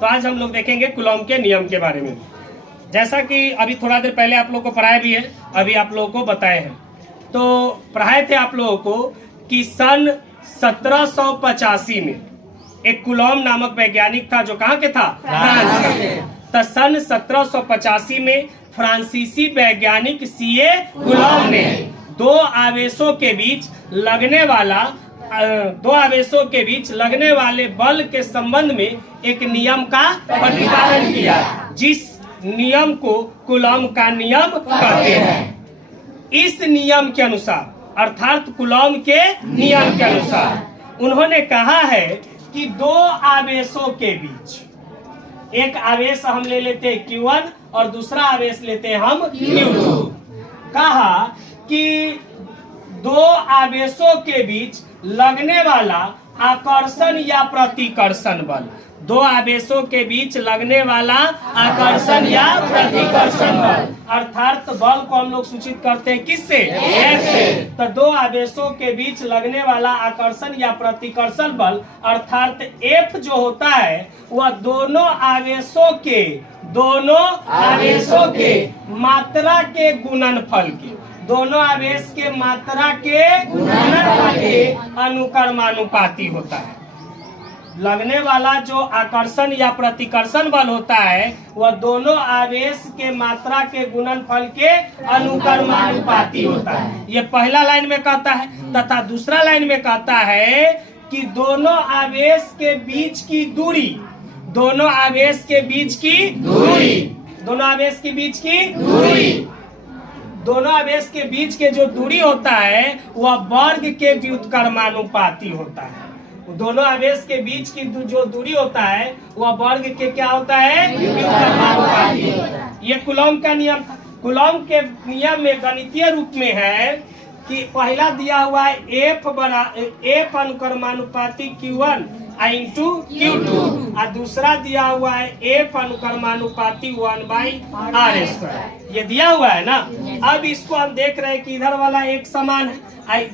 तो आज हम लोग देखेंगे कूलॉम के नियम के बारे में। जैसा कि अभी थोड़ा देर पहले आप लोगों को पढ़ाया भी है, अभी आप लोगों को बताए हैं। तो पढ़ाए थे आप लोगों को कि सन 1785 में एक कूलॉम नामक वैज्ञानिक था जो कहाँ के था, फ्रांस के। तो सन 1785 में फ्रांसीसी वैज्ञानिक सीए कूलॉम ने दो आवेशों के बीच लगने वाले बल के संबंध में एक नियम का प्रतिपादन किया, जिस नियम को कूलॉम का नियम कहते हैं। इस नियम के अनुसार अर्थात कूलॉम के नियम के अनुसार उन्होंने कहा है कि दो आवेशों के बीच, एक आवेश हम ले लेते हैं Q1 और दूसरा आवेश लेते हैं हम Q2। कहा कि दो आवेशों के बीच लगने वाला आकर्षण या प्रतिकर्षण बल, दो आवेशों के बीच लगने वाला आकर्षण या प्रतिकर्षण बल अर्थात बल को हम लोग सूचित करते हैं किससे, F से। तो दो आवेशों के बीच लगने वाला आकर्षण या प्रतिकर्षण बल अर्थात F जो होता है वह दोनों आवेशों के मात्रा के गुणनफल के, दोनों आवेश के मात्रा के गुणनफल के अनुक्रमानुपाती होता है। लगने वाला जो आकर्षण या प्रतिकर्षण बल होता है वह दोनों आवेश के मात्रा के गुणनफल के अनुक्रमानुपाती होता है। ये पहला लाइन में कहता है। तथा दूसरा लाइन में कहता है कि दोनों आवेश के बीच की दूरी, दोनों आवेश के बीच के जो दूरी होता है वह वर्ग के व्युत्क्रमानुपाती होता है। दोनों आवेश के बीच की जो दूरी होता है वह वर्ग के क्या होता है, व्युत्क्रमानुपाती होता है। ये कूलॉम का नियम था। कूलॉम के नियम में गणितीय रूप में है कि पहला दिया हुआ है F अनुक्रमानुपाती Q1 इंटू Q2 और दूसरा दिया हुआ है F अनुक्रमानुपाती 1/r²। ये दिया हुआ है ना। अब इसको हम देख रहे हैं कि इधर वाला एक समान है।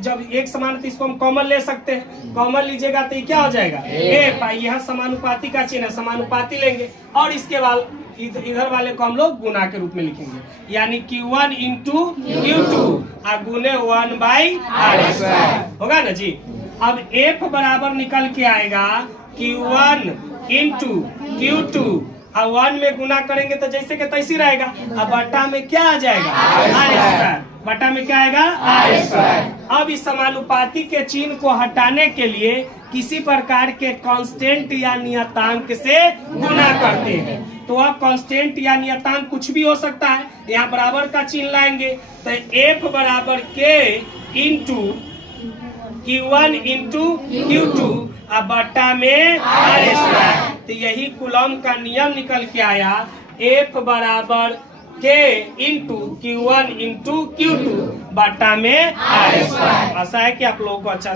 जब एक समान है तो इसको हम कॉमन ले सकते हैं। कॉमन लीजिएगा तो ये क्या हो जाएगा, F। यहाँ समानुपाती का चिन्ह है, समानुपाती लेंगे और इसके बाद इधर वाले को हम लोग गुना के रूप में लिखेंगे, यानी Q1 इंटू Q2 और गुने 1/r² होगा ना जी। अब F बराबर निकल के आएगा Q1 इंटू Q2 और 1 में गुना करेंगे तो जैसे के तैसी रहेगा। अब बटा में क्या आ जाएगा, r²। बटा में क्या आएगा, r²। अब इस समानुपाती के चिन्ह को हटाने के लिए किसी प्रकार के कांस्टेंट या नियतांक से गुना करते हैं। तो अब कांस्टेंट या नियतांक कुछ भी हो सकता है। यहाँ बराबर का चिन्ह लाएंगे तो F बराबर K into Q1 into Q2 और बटा में r²। तो यही कूलॉम का नियम निकल के आया, F बराबर K into Q1 into Q2 बटा में r²। आशा है कि आप लोगों को अच्छा